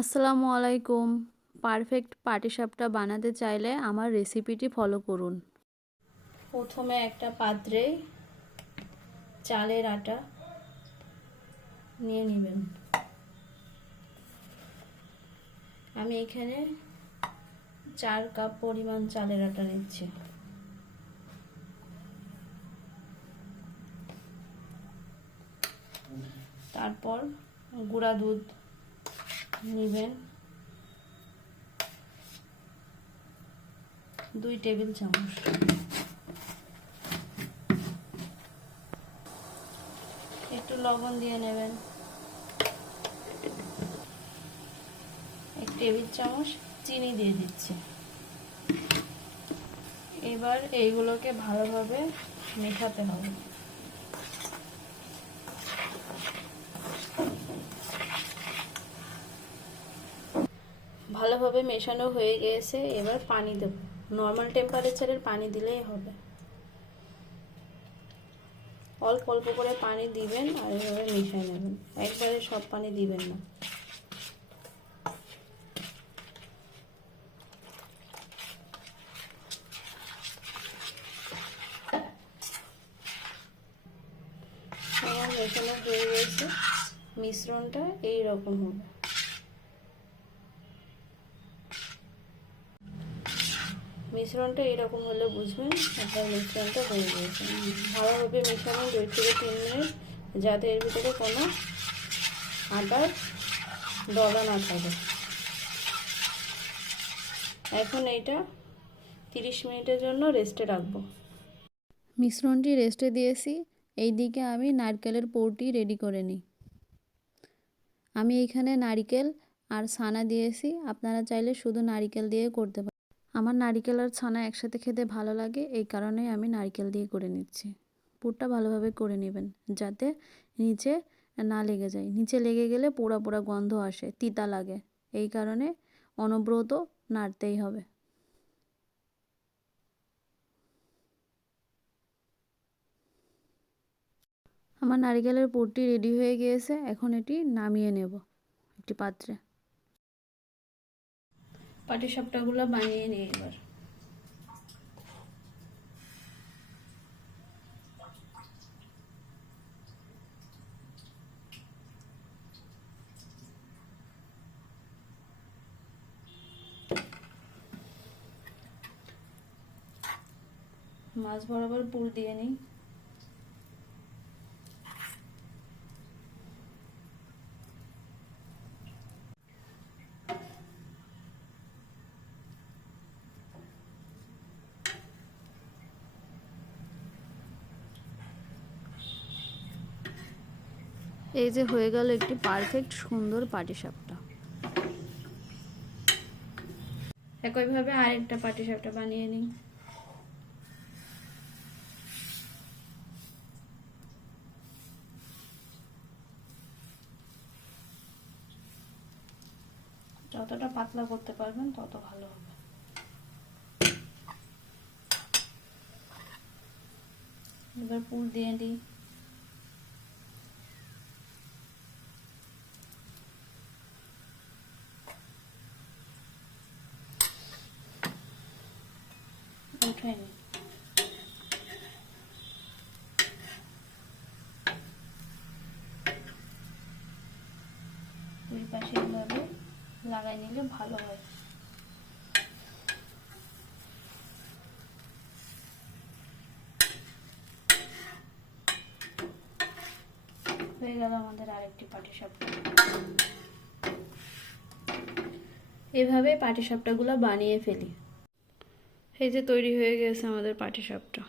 আসসালামু আলাইকুম। পারফেক্ট পাটিসাপটা বানাতে চাইলে আমার রেসিপিটি ফলো করুন। প্রথমে একটা পাত্রে চালের আটা নিয়ে নেবেন। আমি এখানে চার কাপ পরিমাণ চালের আটা নিচ্ছি। তারপর গুঁড়া দুধ নেবেন। দুই টেবিল চামচ। একটু লবণ দিয়ে নেবেন। এক টেবিল চামচ চিনি দিয়ে দিচ্ছি। এবার এইগুলোকে ভালোভাবে মেশাতে হবে। ভালোভাবে মেশানো হয়ে গেছে, এবার পানি দেব। নর্মাল টেম্পারেচারের পানি দিলেই হবে। অল্প অল্প করে পানি দিবেন আর এভাবে মিশিয়ে নেবেন। একবারে সব পানি দিবেন না। মেশানো হয়ে গেছে। মিশ্রণটা এই রকম হবে। মিশ্রণটা এরকম হলে বুঝবেন আপনার মিশ্রণটা হয়ে গেছে ভালোভাবে মেশানো দুই থেকে তিন মিনিট, যাতে এর ভিতরে কোনো আটার দলা না থাকে। এখন এইটা তিরিশ মিনিটের জন্য রেস্টে রাখব। মিশ্রণটি রেস্টে দিয়েছি এই দিকে আমি নারকেলের পৌটি রেডি করে নিই। আমি এইখানে নারিকেল আর ছানা দিয়েছি, আপনারা চাইলে শুধু নারিকেল দিয়ে করতে পারেন। আমার নারিকেল আর ছানা একসাথে খেতে ভালো লাগে, এই কারণে আমি নারিকেল দিয়ে করে নিচ্ছি। পুরটা ভালোভাবে করে নেবেন, যাতে নিচে না লেগে যায়। নিচে লেগে গেলে পোড়া পোড়া গন্ধ আসে, তিতা লাগে। এই কারণে অনব্রত নাড়তেই হবে। আমার নারিকেলের পুরটি রেডি হয়ে গিয়েছে, এখন এটি নামিয়ে নেব, একটি পাত্রে। পাটিসাপটাগুলো বানিয়ে নিই এবার। মাছ বরাবর পুর দিয়ে নিই। এই যে হয়ে গেল একটি পারফেক্ট সুন্দর পাটিসাপটা। একইভাবে আরেকটা পাটিসাপটা বানিয়ে নিই। যতটা পাতলা করতে পারবেন, তত ভালো হবে। এবার পুর দিয়ে দিই। নিই দুই পাশে এইভাবে লাগাই নিলে ভালো হয়। হয়ে গেল আমাদের আরেকটি পাটিসাপটা। এভাবে পাটিসাপটাগুলো বানিয়ে ফেলি। এই যে তৈরি হয়ে গেছে আমাদের পাটিসাপটা।